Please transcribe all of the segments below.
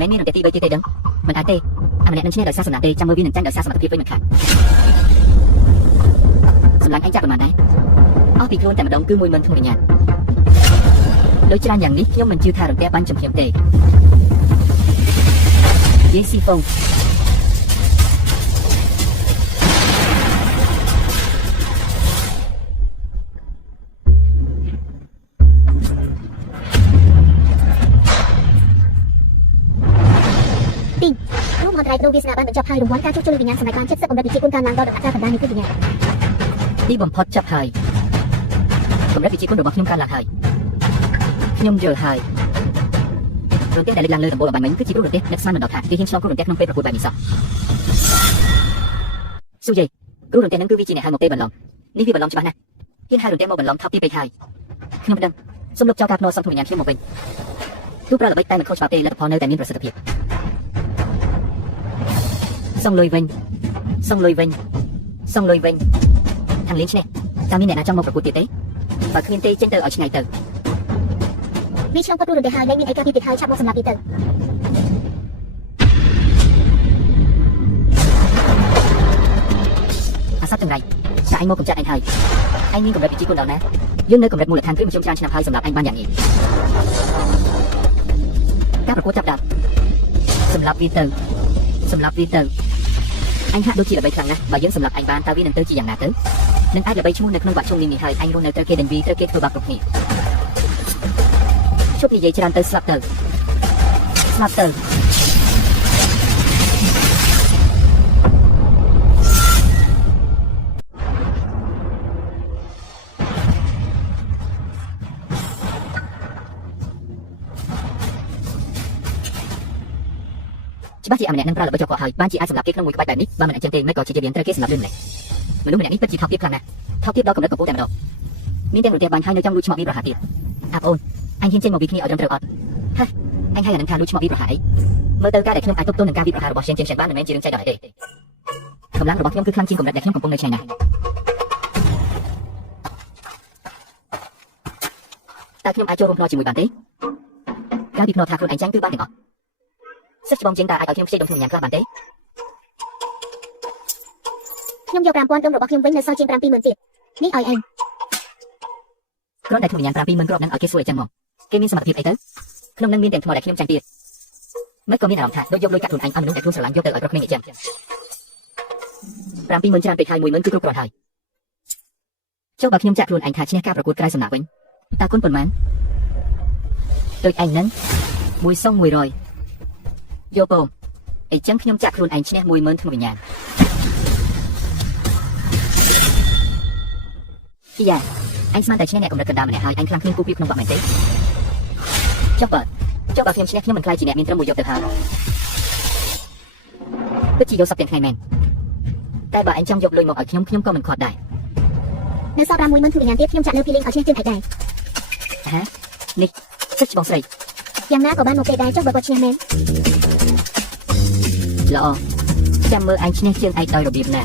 មែនមានរន្ទះទី3ទៀតទេដឹងមិនអាចទេអាម្នាក់នឹងឈ្នះដោយសារសំណាក់ទេចាំមើលវានឹងចាញ់ដោយសារសមត្ថភាពវិញមិនខានសម្លាញ់ឯងចាក់ប្រមាណដែរអស់ពីខ្លួនតែម្ដងគឺ10000ធំវិញ្ញាណដោយច្រើនយ៉ាងនេះខ្ញុំមិនជឿថារន្ទះបានចំខ្ញុំទេយេស៊ីហ្វុងរូបហត់រ៉ៃដូវាសនាបានបញ្ចប់ហើយរង្វាន់ការជួសជុលវិញ្ញាណសម្រាប់បាន70កម្រិតវិជាគុណការឡើងដល់អត្រាបណ្ដាញនៃវិញ្ញាណទីបំផុតចាប់ហើយកម្រិតវិជាគុណរបស់ខ្ញុំកើនឡើងហើយខ្ញុំយល់ហើយរន្ទះដែលលើកឡើងលើដំបូលរបស់មិញគឺជាគ្រូរន្ទះអ្នកស្មានមិនដល់ថាគេហ៊ានឆ្លងគ្រូរន្ទះក្នុងពេលប្រកួតបែបនេះសោះស៊ូយេគ្រូរន្ទះនឹងគឺវាជាអ្នកហៅមកទេបន្លំនេះវាបន្លំច្បាស់ណាស់ហ៊ានហៅរន្ទះមកបន្លំថប់ទីពេកហើយខ្ញុំមិនដឹងសូមលោកចោលការភ្នាល់សន្ទុវិញ្ញាណខ្ញុំមកវិញទោះប្រើល្បិចតែមិនខុសច្បាប់ទេលទ្ធផលនៅតែមានប្រសិទ្ធភាពសងលុយវិញសងលុយវិញសងលុយវិញខាងលេងឈ្នះតើមានអ្នកណាចង់មកប្រកួតទៀតទេបើគ្មានទេចេញទៅឲ្យឆ្ងាយទៅវាឆ្លងគាត់រន្ទះហើយលែងមានអីការពីទៀតហើយឆាប់មកសម្រាប់វាទៅអាសត្វចង្រៃតែឯងមកកំចាត់ឯងហើយឯងមានកម្រិតវិជាគុណដល់ណាយើងនៅកម្រិតមូលដ្ឋានព្រមខ្ញុំច្រើនឆ្នាំហើយសម្រាប់ឯងបានយ៉ាងងាយការប្រកួតចាប់ដើមសម្រាប់វាទៅសម្រាប់វាទៅអញហាក់ដូចជាល្បីខ្លាំងណាស់បើយើងសម្រាប់ឯងបានតើវានឹងទៅជាយ៉ាងណាទៅនឹងអាចល្បីឈ្មោះនៅក្នុងបាក់ជុំនេះហើយឯងរស់នៅត្រូវគេដេញវីត្រូវគេធ្វើបាបគ្រប់គ្នាជប់និយាយច្រើនទៅស្លាប់ទៅស្លាប់ទៅច្បាស់ជាអាម្នាក់នឹងប្រើល្បិចចោលគាត់ហើយបានជាអាចសម្រាប់គេក្នុងមួយក្បាច់បែបនេះបើមិនអញ្ចឹងទេមិនក៏ជាជារៀនត្រូវគេសម្រាប់លឿនម្លេះមនុស្សម្នាក់នេះពិតជាថោកទាបខ្លាំងណាស់ថោកទាបដល់កម្រិតកំពូលតែម្ដងមានតែរន្ទះបាញ់ហើយនៅចង់លួចឆ្មក់វាប្រហាទៀតអាប់អូនអញហ៊ានចេញមកពីគ្នាឲ្យត្រឹមត្រូវអត់ហ៎អញហើយអានឹងថាលួចឆ្មក់វាប្រហាអីមើលទៅការដែលខ្ញុំអាចទប់ទល់នឹងការវាប្រហារបស់ជាងបានមិនមែនជារឿងចៃដន្យទេកម្លាំងរបស់ខ្ញុំគឺខ្លាំងជាងកម្រិតដែលខ្ញុំកំពុងនៅឆ្ងាយណាស់តើខ្ញុំអាចចូលរួមភ្នាល់ជាមួយបានទេការពីភ្នាល់ថាខ្លួនឯងចាញ់គឺបានទាំងអស់សិស្សច្បងជាងតើអាចឲ្យខ្ញុំខ្ចីដុំធំវិញ្ញាណខ្លះបានទេខ្ញុំយក5000ដុំរបស់ខ្ញុំវិញនៅសល់ជាង70000ទៀតនេះឲ្យឯងគ្រាន់តែធំវិញ្ញាណ70000គ្រាប់នឹងឲ្យគេសួរអញ្ចឹងមកគេមានសមត្ថភាពអីទៅក្នុងនឹងមានទាំងថ្មដែលខ្ញុំចាញ់ទៀតមិនក៏មានអារម្មណ៍ថាដូចយកលុយកាក់ខ្លួនឯងឲ្យមនុស្សដែលខ្លួនស្រឡាញ់យកទៅឲ្យប្រុសក្មេងអញ្ចឹង70000ច្រើនពេកហើយ10000គឺគ្រប់គ្រាន់ហើយចុះបើខ្ញុំចាក់ខ្លួនឯងថាឈ្នះការប្រកួតក្រៅសំណាក់វិញតើគុណប៉ុន្មានដូចឯងនឹង1/100យកបងអញ្ចឹងខ្ញុំចាក់ខ្លួនឯងឈ្នះ10000ថ្មវិញ្ញាណយ៉ាអញស្មានតែឈ្នះអ្នកកម្រិតកណ្ដាលម្នាក់ហើយអញខ្លាំងគ្មានគូពីក្នុងបាក់មែនទេចុះបើខ្ញុំឈ្នះខ្ញុំមិនខ្លាចជាអ្នកមានត្រឹមមួយយកទៅហើយពិតជាយកសពទាំងថ្ងៃមែនតែបើអញចង់យកលុយមកឲ្យខ្ញុំក៏មិនខាត់ដែរនៅសល់60000ថ្មវិញ្ញាណទៀតខ្ញុំចាក់លើពីលេងឲ្យឈ្នះជើងឯដែរហានេះសិស្សច្បងស្រីយ៉ាងណាក៏បានមកទេដែរចុះបើគាត់ឈ្នះមែនល្អចាំមើលអញឈ្នះជើងឯកដោយរបៀបណា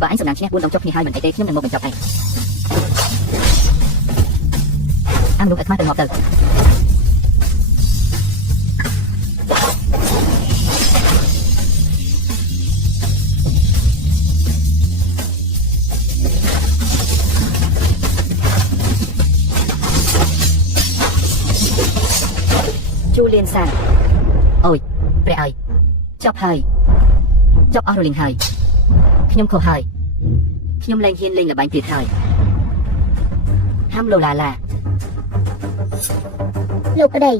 បើអញសម្រាប់ឈ្នះ4ដងចុះគ្នាហើយមិនអីទេខ្ញុំនឹងមកបញ្ចប់ឯងអាមនុស្សឲ្យខ្មាស់ទៅមកទៅជូលៀនសាអូយព្រះអើយចប់ហើយចប់អស់រលីងហើយខ្ញុំខុសហើយខ្ញុំលែងហ៊ានលេងល្បែងទៀតហើយហាំឡូឡាឡាលោកប្តី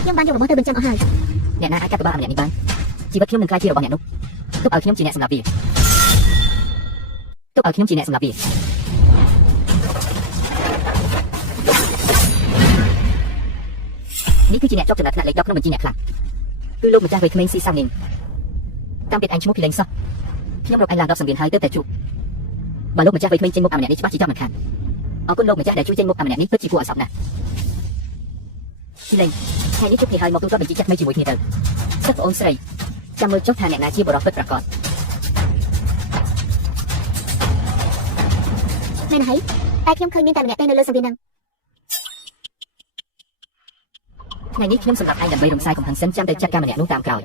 ខ្ញុំបានយករបស់ទៅបញ្ចាំអស់ហើយអ្នកណាអាចកាត់ក្បាលអាម្នាក់នេះបានជីវិតខ្ញុំនឹងក្លាយជារបស់អ្នកនោះទុកឲ្យខ្ញុំជាអ្នកសម្លាប់វាទុកឲ្យខ្ញុំជាអ្នកសម្លាប់វានេះគឺជាអ្នកជាប់ចំណាត់ថ្នាក់លេខ10ក្នុងបញ្ជីអ្នកខ្លះគឺលោកម្ចាស់វ័យក្មេងស៊ីសាំងនីងតាមពីអញឈ្មោះពីលេងសោះខ្ញុំរកឯងឡើង10សង្វៀនហើយទៅតែជួបបើលោកម្ចាស់វ័យក្មេងចេញមុខអាម្នាក់នេះច្បាស់ជាចាប់មិនខានអរគុណលោកម្ចាស់ដែលជួយចេញមុខអាម្នាក់នេះពិតជាគួរឲ្យសោកណាស់ពីលេងថ្ងៃនេះជួបគ្នាហើយមកទូទាត់បញ្ជីចាស់ថ្មីជាមួយគ្នាទៅសិស្សប្អូនស្រីចាំមើលចុះថាអ្នកណាជាបរិសុទ្ធពិតប្រាកដ មែនហើយតែខ្ញុំឃើញមានតែម្នាក់ទេនៅលើសង្វៀនហ្នឹង ថ្ងៃនេះខ្ញុំសម្រាប់ឯងដើម្បីរំសាយកំហឹងសិនចាំតែចាត់ការម្នាក់នោះតាមក្រោយ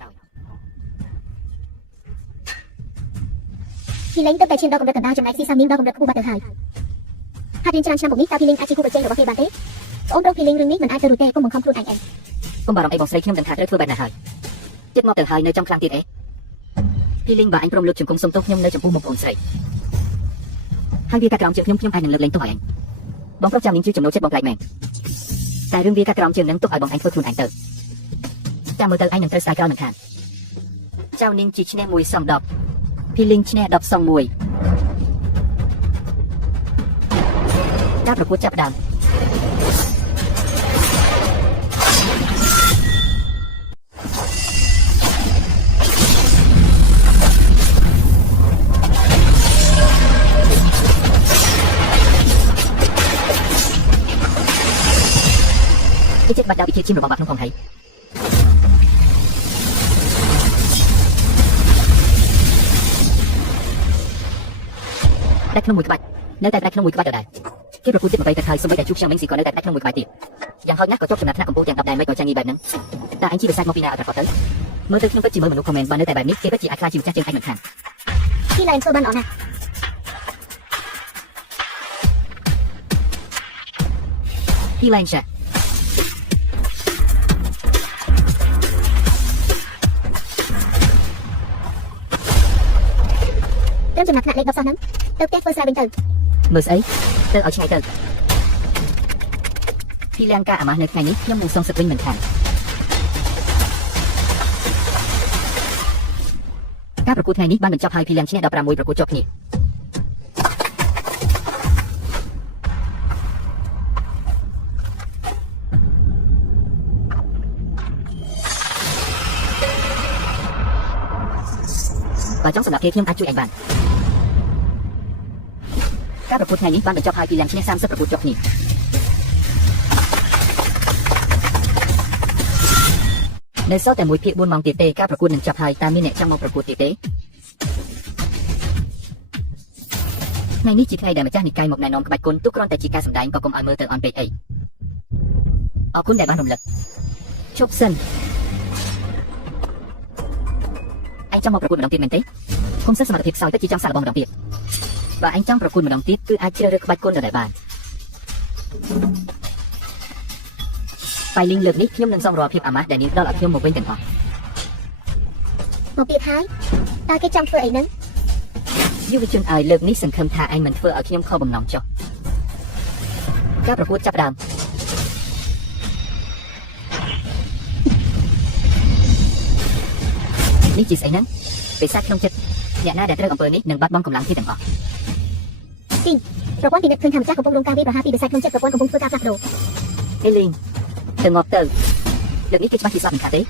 ពីលេងទៅតែឈានដល់កម្រិតកណ្ដាលចំណែកស៊ីសាមីងដល់កម្រិតខ្ពស់បាត់ទៅហើយហាត់រៀនច្រើនឆ្នាំមកនេះតើពីលេងអាចជាគូប្រជែងរបស់គេបានទេអូនរកពីលេងរឿងនេះមិនអាចទៅរួចទេកុំបង្ខំខ្លួនឯង កុំបារម្ភអីបងស្រីខ្ញុំដឹងថាត្រូវធ្វើបែបណាហើយចិត្តមកទៅហើយនៅចំខ្លាំងទៀតអេពីលេងបើអញព្រមលើកជង្គង់សុំទោសខ្ញុំនៅចំពោះមុខបងស្រីហើយវាកាត់ក្រោមជើងខ្ញុំអាចនឹងលើកលែងទោសឲ្យអញបងប្រុសចាំនាងជាចំណូលចិត្តបងប្លែកមែនតែរឿងវាកាត់ក្រោមជើងនឹងទុកឲ្យបងអញធ្វើខ្លួនឯងទៅចាំមើលទៅអញនឹងត្រូវស្ដាយក្រោយមិនខានចៅនាងជីឈ្នះ1សំ10ពីលេងឈ្នះ10សង1ការប្រកួតចាប់ផ្ដើម cái chết bắt đầu bị chìm vào bọt trong phòng thầy đách không mùi cái bạch nếu tay đách không mùi cái bạch ở đây cái rồi tiếp vào đây thời xong mấy đại chúc sang bánh xì còn nếu tay đách không mùi cái bạch tiệt rằng hơi ngắt có chốt trong nạp nát cùng bố chàng tập đài mấy cò trang nghi bài nắng ta anh chỉ được sai một pina ở tập tới mới tới không có chỉ mới một nụ comment và nếu tay bài nít kia có chỉ ai khai chịu chắc chân anh mình hàng ពីឡែនធ្វើបានអត់ណា He Lane Shot ត្រឹមចំណាត់ថ្នាក់លេខ10សោះហ្នឹងទៅផ្ទះធ្វើស្រែវិញទៅ មើលស្អីទៅឲ្យឆ្ងាយទៅ He Lang ការអាម៉ាស់នៅថ្ងៃនេះខ្ញុំនឹងសងសឹកវិញមិនខានការប្រកួតថ្ងៃនេះបានបញ្ចប់ហើយ He Lang ឈ្នះ16ប្រកួតជាប់គ្នា và trongសម្រាប់គេខ្ញុំអាចជួយអញបានការប្រកួតថ្ងៃនេះបានបញ្ចប់ហើយពីឡើងឈ្នះ30ប្រកួតជាប់គ្នានៅសល់តែ1ភាគ4ម៉ោងទៀតទេការប្រកួតនឹងចប់ហើយតើមានអ្នកចង់មកប្រកួតទៀតទេថ្ងៃនេះជាថ្ងៃដែលម្ចាស់និកាយមកណែនាំក្បាច់គុណទោះគ្រាន់តែជាការសម្ដែងក៏កុំឲ្យមើលទៅអន់ពេកអីអរគុណដែលបានរំលឹកជប់សិនអញចង់មកប្រកួតម្ដងទៀតមែនទេគុំសិនសមត្ថភាពខ្សោយទៅជាចង់សាកល្បងម្ដងទៀតបើអញចង់ប្រកួតម្ដងទៀតគឺអាចជ្រើសរើសក្បាច់គុណដដែលបានពេលលេងលើកនេះខ្ញុំនឹងសំរាល់ភាពអាម៉ាស់ដែលនាងផ្ដល់ឲ្យខ្ញុំមកវិញទាំងអស់ មកទៀតហើយតើគេចង់ធ្វើអីហ្នឹង យុវជនឲ្យលើកនេះសង្ឃឹមថាអញមិនធ្វើឲ្យខ្ញុំខុសបំណងចុះការប្រកួតចាប់ផ្ដើមនេះជាស្អីហ្នឹងបិសាចក្នុងចិត្តអ្នកណាដែលត្រូវអំពើនេះនឹងបាត់បង់កម្លាំងគេទាំងអស់ ទីប្រព័ន្ធពិនិត្យឃើញថាម្ចាស់កំពុងរងការវាយប្រហារពីបិសាចក្នុងចិត្តប្រព័ន្ធកំពុងធ្វើការផ្លាស់ប្ដូរ ហេលីងទៅងាប់ទៅលើកនេះគេច្បាស់ជាស្លាប់មិនខាតទេ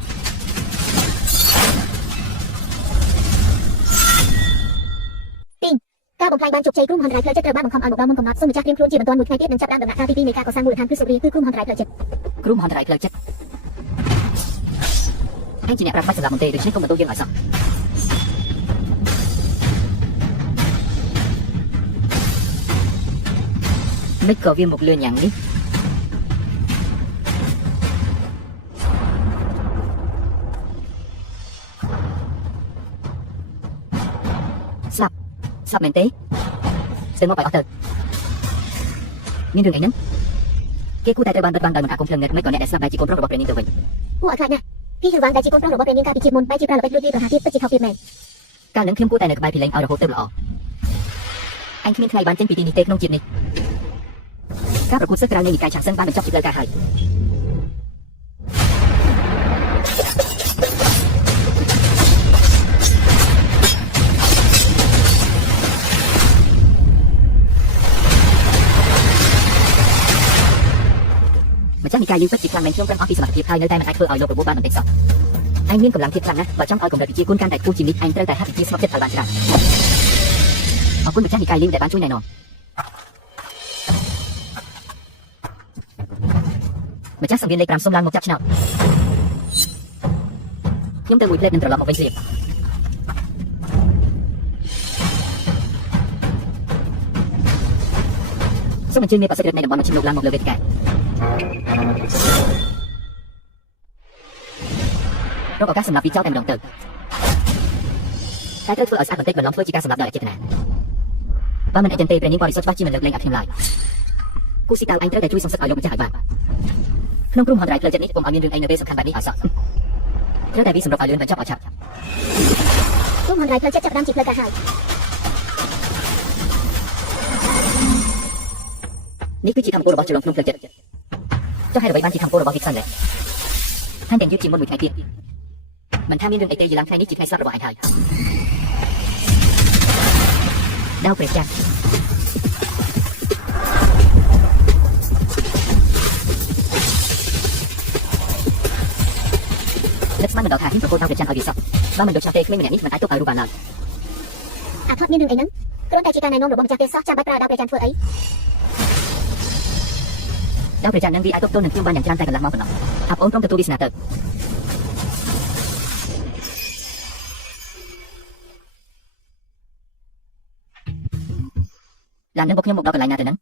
ការបំផ្លាញបានជោគជ័យគ្រោះមហន្តរាយផ្លូវចិត្តត្រូវបានបង្ខំឲ្យមកដល់មុនកំណត់សូមម្ចាស់ត្រៀមខ្លួនជាបន្ទាន់មួយថ្ងៃទៀតនឹងចាប់ផ្ដើមដំណាក់កាលទី2នៃការកសាងមូលដ្ឋានគ្រឹះសុរីគឺគ្រោះមហន្តរាយផ្លូវចិត្ត គ្រោះមហន្តរាយផ្លូវចិត្តអញជាអ្នកប្រាប់បាច់សម្រាប់មន្ត្រីដូច្នេះកុំបន្ទោសយើងឲ្យសោះមិនក៏វាមកលឿនយ៉ាងនេះស្លាប់មែនទេស្ទើរមកបាយអស់ទៅមានរឿងអីហ្នឹងគេគួរតែត្រូវបានបិទបាំងដោយមិនអាគមភ្លើងងឹតមិនក៏អ្នកដែលស្លាប់ដែលជាកូនប្រុសរបស់ព្រះនាងទៅវិញ ពួកអត់ខ្លាចណាស់ពីហឺវ៉ាងដែលជាកូនប្រុសរបស់ព្រះនាងកាលពីជាតិមុនបែរជាប្រើល្បិចលួចលាយប្រហារទៀតពិតជាខុសទៀតមែន កាលនឹងខ្ញុំគួរតែនៅក្បែរពីលេងឲ្យរហូតទៅល្អអញគ្មានថ្ងៃបានចេញពីទីនេះទេក្នុងជាតិនេះការប្រកួតសិស្សក្រៅនៃនិកាយឆាក់សិនបានបញ្ចប់ជាផ្លូវការហើយម្ចាស់និកាយយើងពិតជាខ្លាំងមែនខ្ញុំប្រឹងអស់ពីសមត្ថភាពហើយនៅតែមិនអាចធ្វើឲ្យលោករបួសបានបន្តិចសោះអញមានកម្លាំងភាពខ្លាំងណាស់បើចង់ឲ្យកម្រិតវិជាគុណកាន់តែខ្ពស់ជាងនេះអញត្រូវតែហាត់វិជាស្ម័គ្រចិត្តឲ្យបានច្រើនអរគុណម្ចាស់និកាយលេងដែលបានជួយណែនាំម្ចាស់សង្វៀនលេខ5សូមឡើងមកចាប់ឆ្នោតខ្ញុំទៅមួយផ្លេតនឹងត្រឡប់មកវិញស្រៀប សូមអញ្ជើញមេបសិទ្ធិនៃតំបន់មជ្ឈិមលោកឡើងមកលើវេទិការរកឱកាសសម្រាប់ពីចោលតែម្ដងទៅតែត្រូវធ្វើឲ្យស្អាតបន្តិចបន្លំធ្វើជាការសម្លាប់ដោយអចេតនាបើមិនអញ្ចឹងទេព្រះនាងបរិសុទ្ធច្បាស់ជាមិនលើកលែងអត់ខ្ញុំឡើយគូស៊ីតៅអញត្រូវតែជួយសង្សឹកឲ្យលោកម្ចាស់ឲ្យបានក្នុងក្រុមហន្តរាយផ្លូវចិត្តនេះកុំឲ្យមានរឿងអីនៅពេលសំខាន់បែបនេះឲ្យសោះត្រូវតែវិសម្រុកឲ្យលឿនបញ្ចប់ឲ្យឆាប់ ក្រុមហន្តរាយផ្លូវចិត្តចាប់ផ្ដើមជាផ្លូវការហើយ នេះគឺជាធម្មពលរបស់ចលងក្នុងផ្លូវចិត្តចុះហេតុអ្វីបានជាធម្មពលរបស់វាខ្សឹងដែរហើយទាំងយឺតជាមុនមួយថ្ងៃទៀតមិនថាមានរឿងអីទេយីឡើងថ្ងៃនេះជាថ្ងៃស្លាប់របស់អញហើយដៅព្រះចាស់នឹកស្មានមិនដល់ថាហ៊ានប្រកួតដៅព្រះច័ន្ទឲ្យវាសោះបើមិនដូច្នោះទេក្មេងម្នាក់នេះមិនអាចទុកឲ្យរូបបានឡើយ អាថតមានរឿងអីហ្នឹងគ្រាន់តែជាការណែនាំរបស់ម្ចាស់ទេសោះចាំបាច់ប្រើដៅព្រះច័ន្ទធ្វើអី ដៅព្រះច័ន្ទនឹងវាអាចទប់ទល់នឹងខ្ញុំបានយ៉ាងច្រើនតែកន្លះម៉ោងប៉ុណ្ណោះអាប់អូនព្រមទទួលវាសនាទៅឡាននឹងមកខ្ញុំមកដល់កន្លែងណាទៅហ្នឹង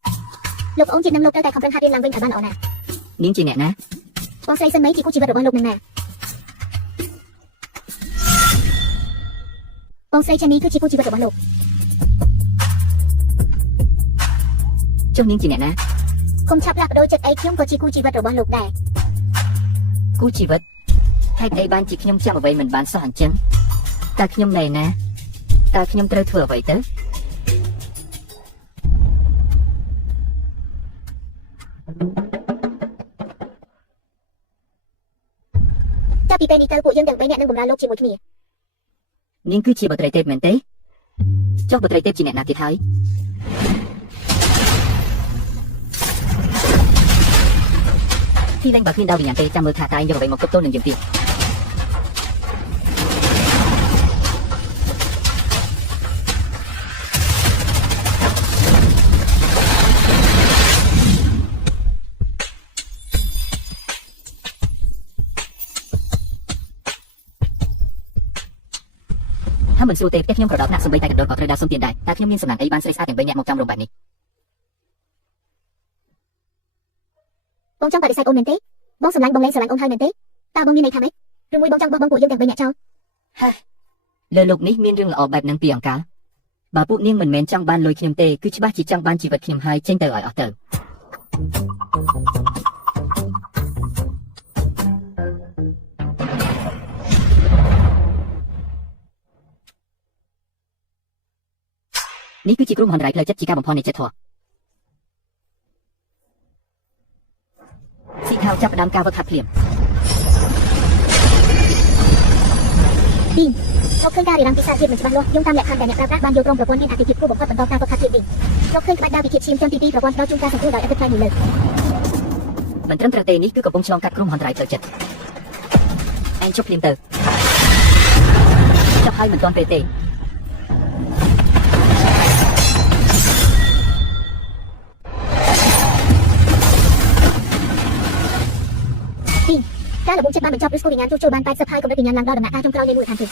លោកអូនជាតិនឹងលោកត្រូវតែខំប្រឹងហាត់រៀនឡើងវិញឲ្យបានល្អណាស់ នាងជាអ្នកណា បងស្រីសិនមីជាគូជីវិតរបស់លោកនឹងណាបងស្រីចានីគឺជាគូជីវិតរបស់លោក ចុះនាងជាអ្នកណា គុំឆាប់ផ្លាស់ប្ដូរចិត្តអីខ្ញុំក៏ជាគូជីវិតរបស់លោកដែរ គូជីវិតហេតុអីបានជាខ្ញុំចាំអ្វីមិនបានសោះអញ្ចឹងតើខ្ញុំណែណាតើខ្ញុំត្រូវធ្វើអ្វីទៅ ចាប់ពីពេលនេះទៅពួកយើងទាំង3នាក់នឹងបម្រើលោកជាមួយគ្នា នាងគឺជាបុត្រីទេពមែនទេចុះបុត្រីទេពជាអ្នកណាទៀតហើយទីលេងបើគ្មានដៅវិញ្ញាណទេចាំមើលថាតើយកអ្វីមកគប់ទល់នឹងយើងទៀតถ้าមិនស្រួលទេផ្ទះខ្ញុំប្រដៅណាក់សំបីតែកណ្ដុរក៏ត្រូវដើរសុំទានដែរតែខ្ញុំមានសំណាងអីបានស្រីស្អាតទាំង3នាក់មកចំរំបែបនេះ បងចង់បដិសេធអូនមែនទេបងសម្លាញ់បងលេងស្រឡាញ់អូនហើយមែនទេតើបងមានន័យថាម៉េចឬមួយបងចង់បោះបង់ពួកយើងទាំង3នាក់ចោល លើលោកនេះមានរឿងល្អបែបហ្នឹងពីអង្ការបើពួកនាងមិនមែនចង់បានលុយខ្ញុំទេគឺច្បាស់ជាចង់បានជីវិតខ្ញុំហើយចេញទៅឲ្យអស់ទៅនេះគឺជាគ្រោះមហន្តរាយផ្លូវចិត្តជាការបំផន់នៃចិត្តធម៌ស៊ីខៅចាប់ផ្ដើមការវឹកហាត់ភ្លាម ទីលោកឃើញការរៀបចំពិសាភាពមិនច្បាស់លាស់យោងតាមលក្ខខណ្ឌដែលអ្នកប្រើប្រាស់បានយកក្រុមប្រព័ន្ធមានអតិថិភាពគួរបំផុតបន្តការវឹកហាត់ភាពនេះលោកឃើញក្បាច់ដៅវិធានឈាមទាំងពីរប្រព័ន្ធផ្ដល់ជូនការសង្គ្រោះដោយឥតគិតថ្លៃមួយលើក មិនត្រឹមត្រូវទេនេះគឺកំពុងឆ្លងកាត់គ្រោះមហន្តរាយផ្លូវចិត្តឯងជប់ភ្លាមទៅចាប់ហើយមិនទាន់ពេលទេ ការលំចិត្តបានបញ្ចប់ឬស្គាល់វិញ្ញាណជួសជុលបាន80ហើយកម្រិតវិញ្ញាណឡើងដល់ដំណាក់កាលចុងក្រោយនៃមួយឋានទៀត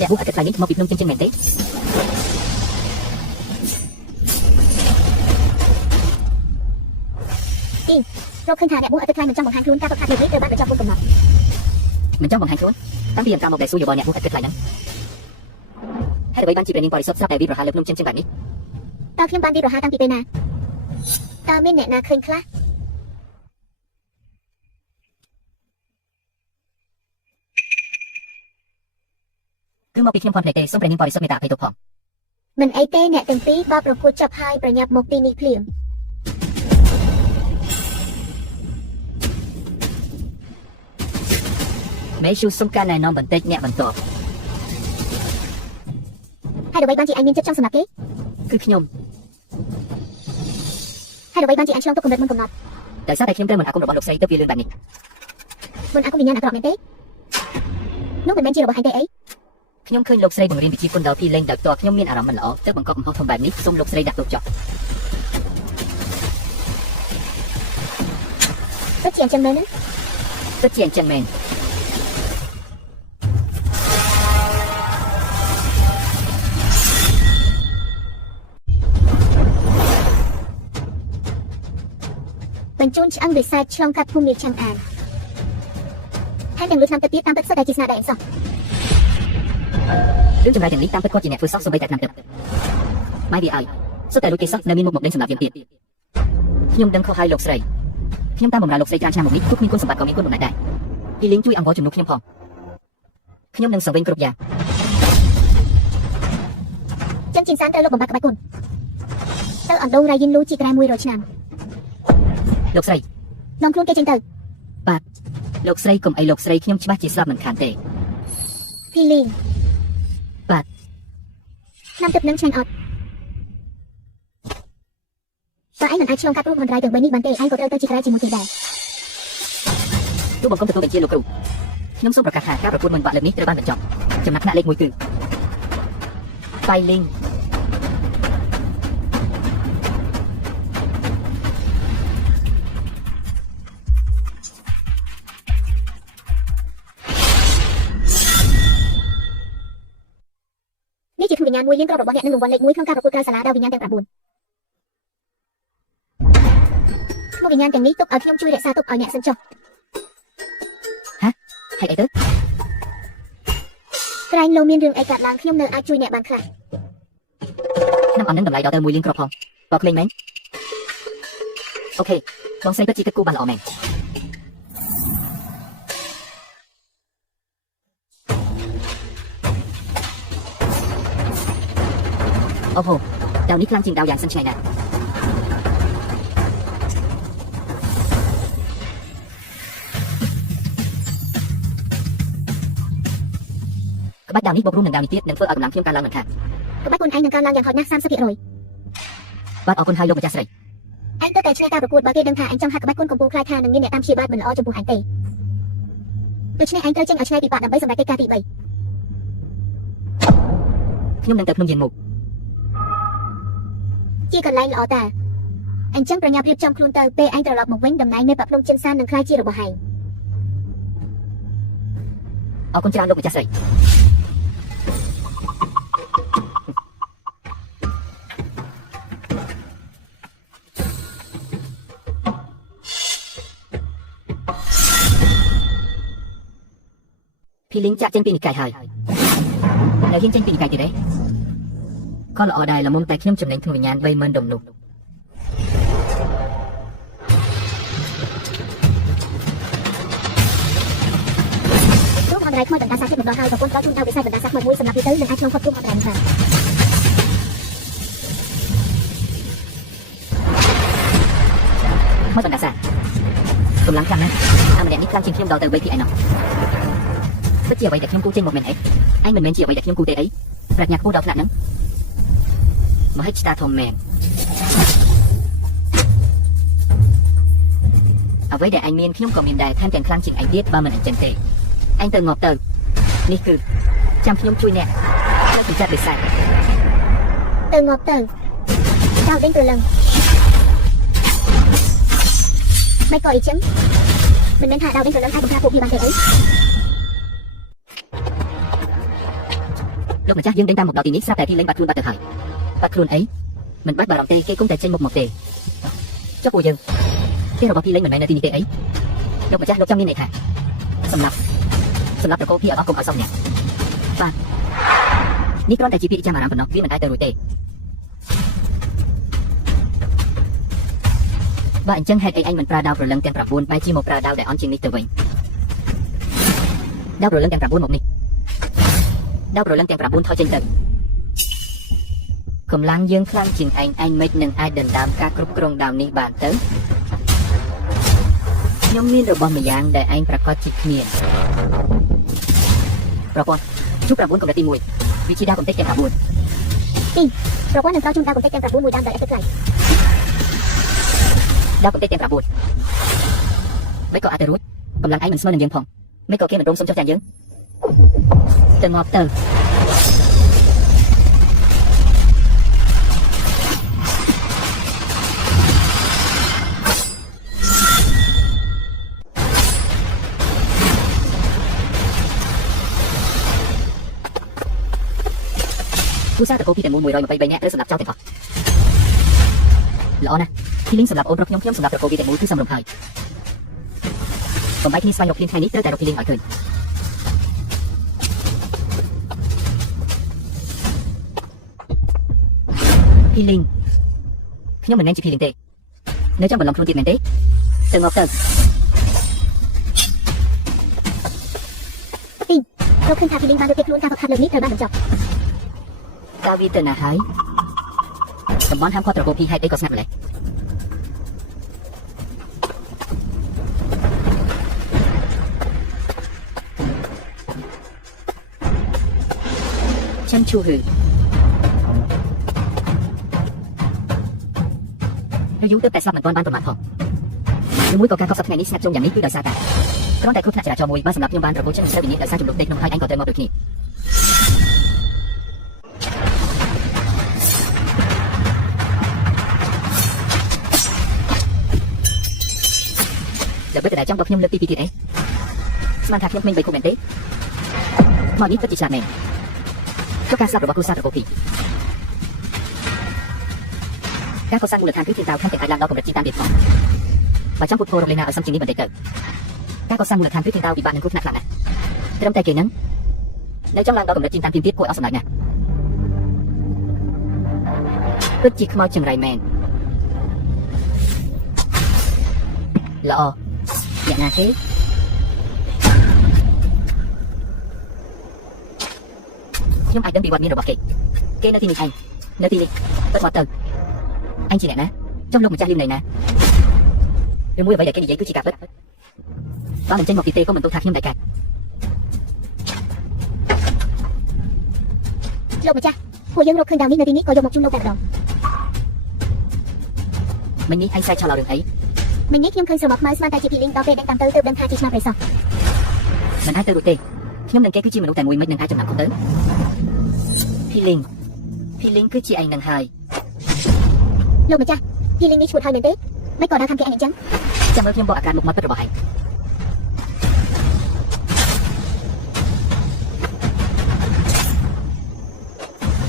អ្នកបុកអតិថិជននេះមកពីភ្នំពេញចឹងមែនទេ លោកឃើញថាអ្នកបួសអតិថិជនមិនចង់បង្ហាញខ្លួនការវឹកហាត់នេះត្រូវបានបញ្ចប់មុនកំណត់ មិនចង់បង្ហាញខ្លួនតាំងពីអង្ការមកដែលសួរយោបល់អ្នកបុកអតិថិជនហ្នឹងហេតុអ្វីបានជាព្រះនាងបរិសុទ្ធស្រាប់តែវិប្រហាលើភ្នំចឹងបែបនេះ តើខ្ញុំបានវាប្រហារតាំងពីពេលណាតើមានអ្នកណាឃើញខ្លះ គឺមកពីខ្ញុំផងទេសូមព្រះនាងបរិសុទ្ធមេត្តាអភ័យទោសផង មិនអីទេអ្នកទាំងពីរបើប្រកួតចប់ហើយប្រញាប់មកទីនេះភ្លាម មេឈូសុំការណែនាំបន្តិចអ្នកបន្ត ហេតុអ្វីបានជាអញមានចិត្តចង់សម្លាប់គេ គឺខ្ញុំ ហេតុអ្វីបានជាអញឆ្លងទុកកម្រិតមុនកំណត់ ដោយសារតែខ្ញុំត្រូវមិនអាគមរបស់លោកស្រីទៅវាលឿនបែបនេះ មិនអាគមវិញ្ញាណអាក្រក់មែនទេនោះមិនមែនជារបស់អញទេអី ខ្ញុំឃើញលោកស្រីបង្រៀនវិធីគុណដល់ពីលេងដោយផ្ទាល់ខ្ញុំមានអារម្មណ៍មិនល្អទើបបង្កប់កំហុសធំបែបនេះសូមលោកស្រីដាក់ទោសចោល ពិតជាអញ្ចឹងមែនទេ ពិតជាអញ្ចឹងមែន អ បញ្ជូនឆ្អឹងវិសាចឆ្លងកាត់ភូមិឆាំងអានហើយទាំងលុយឆ្នាំទឹកទៀតតាមទឹកសុទ្ធតែជាស្នាដៃអញសោះ រឿងចម្លែកទាំងនេះតាមពិតគាត់ជាអ្នកធ្វើសោះសូម្បីតែឆ្នាំទឹកម៉ែវាឲ្យសុទ្ធតែលុយគេសោះនៅមានមុខមកដេញសម្រាប់យើងទៀតខ្ញុំដឹងខុសហើយលោកស្រីខ្ញុំតាមបម្រើលោកស្រីច្រើនឆ្នាំមកនេះគ្រប់មានគុណសម្បត្តិក៏មានគុណបំណាច់ដែរពីលីងជួយអង្វរជំនួសខ្ញុំផងខ្ញុំនឹងសង្វេងគ្រប់យ៉ាង ចឹងជីនសានត្រូវលោកបំបត្តិក្បាច់គុណទៅអណ្ដូងរ៉ៃយិនលូជីក្រែ100ឆ្នាំ លោកស្រី នាំខ្លួនគេចេញទៅ បាទលោកស្រីកុំអីលោកស្រីខ្ញុំច្បាស់ជាស្លាប់មិនខានទេ ភីលីង បាទ ឆ្នាំទឹកនឹងឆ្ងាញ់អត់តែឯងមិនអាចឆ្លងកាត់រូបមន្តរាយទាំង3នេះបានទេឯងក៏ត្រូវទៅជីក្រែជាមួយគេដែរ ទោះបង្គំទទួលបញ្ជាលោកគ្រូខ្ញុំសូមប្រកាសថាការប្រកួតមួយបាក់លើកនេះត្រូវបានបញ្ចប់ចំណាត់ថ្នាក់លេខ1គឺ Filing នេះជាធូរវិញ្ញាណមួយលៀងក្របរបស់អ្នកនឹងរង្វាន់លេខ1ក្នុងការប្រកួតក្រៅសាលាដោយវិញ្ញាណទាំង9ធូរវិញ្ញាណទាំងនេះទុកឲ្យខ្ញុំជួយរក្សាទុកឲ្យអ្នកសិនចុះ ហេតុអីទៅ ក្រែងលោមានរឿងអីកើតឡើងខ្ញុំនៅអាចជួយអ្នកបានខ្លះ ឆ្នាំអន់នឹងតម្លៃដល់ទៅមួយលៀងក្របផងបើក្មេងមែនអូខេបងស្រីពិតជាគិតគូរបានល្អមែនអូហូដៅនេះខ្លាំងជាងដៅយ៉ាងសិនឆ្ងាយណាស់ក្បាច់ដៅនេះបូករួមនឹងដៅនេះទៀតនឹងធ្វើឲ្យកម្លាំងខ្ញុំកើនឡើងមិនខាន ក្បាច់គុណឯងនឹងកើនឡើងយ៉ាងហោចណាស់ 30% បាទអរគុណហើយលោកម្ចាស់ស្រី ឯងទៅតែឆ្នះការប្រកួតបើគេដឹងថាឯងចង់ហាក់ក្បាច់គុណកំពុងខ្លាចថានឹងមានអ្នកតាមព្យាបាលមិនល្អចំពោះឯងទេដូច្នេះឯងត្រូវចេញឲ្យឆ្នៃពីបាក់ដើម្បីសម្រេចកិច្ចការទី3 ខ្ញុំនឹងទៅភ្នំយានមុខ ជាកន្លែងល្អតាអញ្ចឹងប្រញាប់រៀបចំខ្លួនទៅពេលឯងត្រឡប់មកវិញតំណែងនៅបាក់ភ្នំចិនសាននឹងក្លាយជារបស់ឯង អរគុណច្រើនលោកម្ចាស់ស្រីភីលីងចាក់ចេញពីនិកាយហើយនៅហ៊ានចេញពីនិកាយទៀតទេក៏ល្អដែរល្មមតែខ្ញុំចំណេញក្នុងវិញ្ញាណ30000ដុំនោះ រូបអន្តរជាតិបណ្ដាសាស្ត្រមកដល់ហើយប្រពន្ធក៏ជួយដល់វិស័យបណ្ដាសាស្ត្រមួយសម្រាប់ពីទៅនឹងអាចឆ្លងផុតរូបអន្តរជាតិបាន មកបណ្ដាសាកម្លាំងខ្លាំងណាស់អាម្នាក់នេះខ្លាំងជាងខ្ញុំដល់ទៅ3ពីឯណោះពិតជាអ្វីដែលខ្ញុំគូចេញមកមែនអីឯងមិនមែនជាអ្វីដែលខ្ញុំគូទេអីប្រាជ្ញាខ្ពស់ដល់ថ្នាក់ហ្នឹងមហិច្ឆតាធំមែនអ្វីដែលឯងមានខ្ញុំក៏មានដែរថែមទាំងខ្លាំងជាងឯងទៀតបើមិនអញ្ចឹងទេឯងទៅងាប់ទៅនេះគឺចាំខ្ញុំជួយអ្នកទៅពិចារណាវិស័យ ទៅងាប់ទៅចៅដេញព្រលឹងមិនក៏អីចឹងមិនមែនថាដៅដេញព្រលឹងអាចបំផ្លាញពួកវាបានទេអី លោកម្ចាស់យើងដេញតាមមកដល់ទីនេះស្រាប់តែទីលេងបាត់ខ្លួនបាត់ទៅហើយបាត់ខ្លួនអីមិនបាច់បារម្ភទេគេគង់តែចេញមុខមកទេចុះពួកយើងគេរបស់ទីលេងមិនមែននៅទីនេះទេអីលោកម្ចាស់លោកចង់មានន័យថាសម្រាប់ប្រកបពីអត់អស់គុំឲ្យសោះអ្នកបាទនេះគ្រាន់តែជាពាក្យចាំអារម្មណ៍ប៉ុណ្ណោះវាមិនអាចទៅរួចទេបើអញ្ចឹងហេតុអីឯងមិនប្រើដាវប្រលឹងទាំង9បែរជាមកប្រើដាវដែលអន់ជាងនេះទៅវិញដាវប្រលឹងទាំង9មកនេះដាវប្រលឹងទាំង9ថយចេញទៅកម្លាំងយើងខ្លាំងជាងឯងមិននឹងអាចដណ្ដើមការគ្រប់គ្រងដាវនេះបានទៅខ្ញុំមានរបស់មួយយ៉ាងដែលឯងប្រកាសជាគ្មានប្រព័ន្ធជួប9កម្រិតទី1វិជាដាវកំទេចទាំង9 ប្រព័ន្ធនឹងត្រូវជូនដាវកំទេចទាំង9មួយដើមដោយឥតទឹកថ្លៃ ដាវកំទេចទាំង9មិនក៏អាចទៅរួចកម្លាំងឯងមិនស្មើនឹងយើងផងមិនក៏គេមិនព្រមសុំចុះចាញ់យើងទៅងាប់ទៅ គូសារតកោពីទាំង123នាក់ត្រូវសម្រាប់ចោលទាំងអស់ ល្អណាស់ពីលីងសម្រាប់អូនរបស់ខ្ញុំសម្រាប់ប្រកបវាតែមួយគឺសំរុំហើយបំបីគ្នាស្វែងរកភ្លៀងថ្ងៃនេះត្រូវតែរកភ្លៀងឲ្យឃើញពីលីងខ្ញុំមិនមែនជាពីលីងទេនៅចាំបន្លំខ្លួនទៀតមែនទេទៅមកទៅ เราขึ้นทางที่ลิงก์มาโดยเก็บล้วนการประคับเรื่องนี้เธอบ้านจบ កាលវាទៅណាហើយតំបន់ហាមឃាត់ត្រកូលពីហេតុអីក៏ស្ងាត់ម្ល៉េះฉันชูหือเรายุ่งเติมแต่สลับเหมือนตอนบ้านประมาทพอหรือมุ้ยก่อการข้อสับថ្ងៃនេះស្ងាត់ជុំយ៉ាងនេះគឺដោយសារតែគ្រាន់តែគ្រោះថ្នាក់ចរាចរណ៍មួយបានសម្រាប់ខ្ញុំបានប្រកួតជិះនឹងស្ទើរវិនិច្ឆ័យដោយសារចំនួនដេកក្នុងហើយអញក៏ត្រូវមកដូចគ្នាតែបើតែចង់บอกខ្ញុំលើកទី2ទៀតអីស្មានថាខ្ញុំគ្មានបីខុសមែនទេមកនេះពិតជាឆ្លាតមែនចុះការស្លាប់របស់គ្រូសាស្ត្រត្រកូលពីការកសាងមូលដ្ឋានគ្រឹះទានតៅខាងទាំងអាចឡើងដល់កម្រិតជីតាមទៀតផងបើចង់ពុតពោរកលេងណាឲ្យសំជាងនេះបន្តិចទៅការកសាងមូលដ្ឋានគ្រឹះទានតៅពិបាកនឹងគ្រោះថ្នាក់ខ្លាំងណាស់ត្រឹមតែគេនឹងនៅចង់ឡើងដល់កម្រិតជីតាមទៀតគួរឲ្យសម្ដេចណាស់ពិតជាខ្មោចចង្រៃមែនល្អអ្នកណាគេខ្ញុំអាចដឹងពីវត្តមានរបស់គេនៅទីនេះឯងនៅទីនេះពិតមកទៅអញជាអ្នកណាចង់លោកម្ចាស់លីមណៃណាឬមួយអ្វីដែលគេនិយាយគឺជាការពិតបើមិនចេញមកពីទេក៏មិនទុកថាខ្ញុំដែរកាត់ លោកម្ចាស់ពួកយើងរកឃើញដាវនេះនៅទីនេះក៏យកមកជូនលោកតែម្ដង មិញនេះអញសែកឆោតឲ្យរឿងអី មិញនេះខ្ញុំឃើញស្រមោលខ្មៅស្មានតែជាពីលីងដល់ពេលដេញតាមទៅទើបដឹងថាជាឆ្មាប្រេសោះ មិនអាចទៅរួចទេខ្ញុំនឹងគេគឺជាមនុស្សតែមួយមិននឹងអាចចំណាំខុសទៅភីលីងគឺជាឯងនឹងហើយ លោកម្ចាស់ពីលីងនេះឈួតហើយមែនទេមិនក៏ដល់ខាងគេអញអញ្ចឹង ចាំមើលខ្ញុំបកអាការមុខមាត់ពិតរបស់ឯង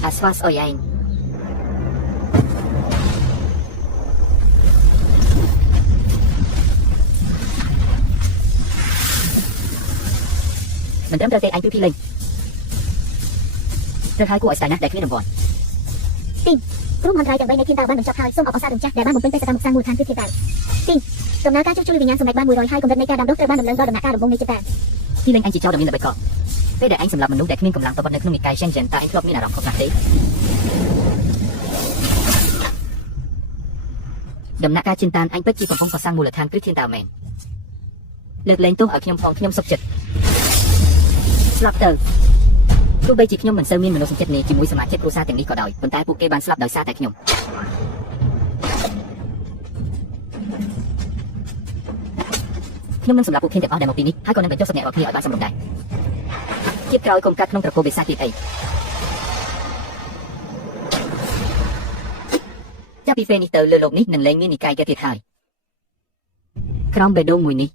Aswas oi anh mình đếm ra tay anh cứ phi lên rất hai cô ở sài nát đại phía đồng vòn ក្រុមហនរាយទាំង3នៃធានតាបានបញ្ចប់ហើយសូមអបអរសាទរម្ចាស់ដែលបានបំពេញទៅសកម្មសាងមូលដ្ឋានគ្រឹះធានតាទីដំណើរការជួសជុលវិញ្ញាណសម្ដេចបាន100ហើយកម្រិតនៃការដាំដុះត្រូវបានដំណើរដល់ដំណាក់កាលដំបូងនៃចិត្តតា phi lên anh chỉ cho đồng viên là bạch cọពេលដែលអញសម្រាប់មនុស្សដែលគ្មានកម្លាំងតបនៅក្នុងនិកាយ Shenzhen តើអញធ្លាប់មានអារម្មណ៍ខុសខ្លះទេដំណាក់កាលជិនតានអញពិតជាកំពុងកសាងមូលដ្ឋានគ្រឹះធានតាមែនលើកលែងទោសឲ្យខ្ញុំផងខ្ញុំសុខចិត្តស្លាប់ទៅទោះបីជាខ្ញុំមិនសូវមានមនោសញ្ចេតនាជាមួយសមាជិកគ្រួសារទាំងនេះក៏ដោយប៉ុន្តែពួកគេបានស្លាប់ដោយសារតែខ្ញុំនឹងសម្រាប់ពួកគេទាំងអស់ដែលមកពីនេះហើយក៏នឹងបញ្ចុះសម្នាក់របស់គ្នាឲ្យបានសម្រុងដែរជាតិក្រោយកុំកាត់ក្នុងត្រកូលបិសាចទៀតអីចាប់ពីពេលនេះទៅលើលោកនេះនឹងលែងមាននិកាយទៀតហើយក្រោមបេះដូងមួយនេះ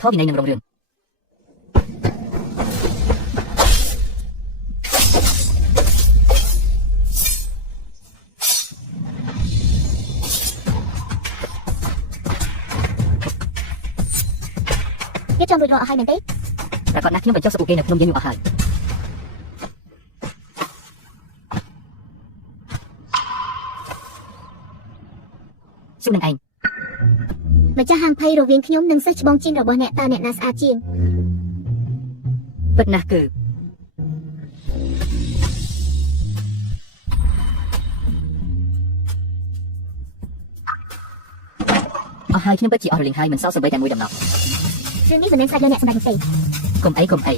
ធម៌វិន័យនឹងរុងរឿង រៀបចំរួចរាល់អស់ហើយមែនទេ តែគាត់ណាស់ខ្ញុំបញ្ចុះសពពួកគេនៅក្នុងយើងអស់ហើយសួរនឹងឯង ម្ចាស់ហាងភ័យរវាងខ្ញុំនិងសិស្សច្បងជីនរបស់អ្នកតើអ្នកណាស្អាតជាង ពិតណាស់គឺអស់ហើយខ្ញុំពិតជាអស់រលីងហើយមិនសល់សូម្បីតែមួយដំណោះ រឿងនេះមិនមែនស្រេចលើអ្នកសម្ដេចនោះទេ កុំអី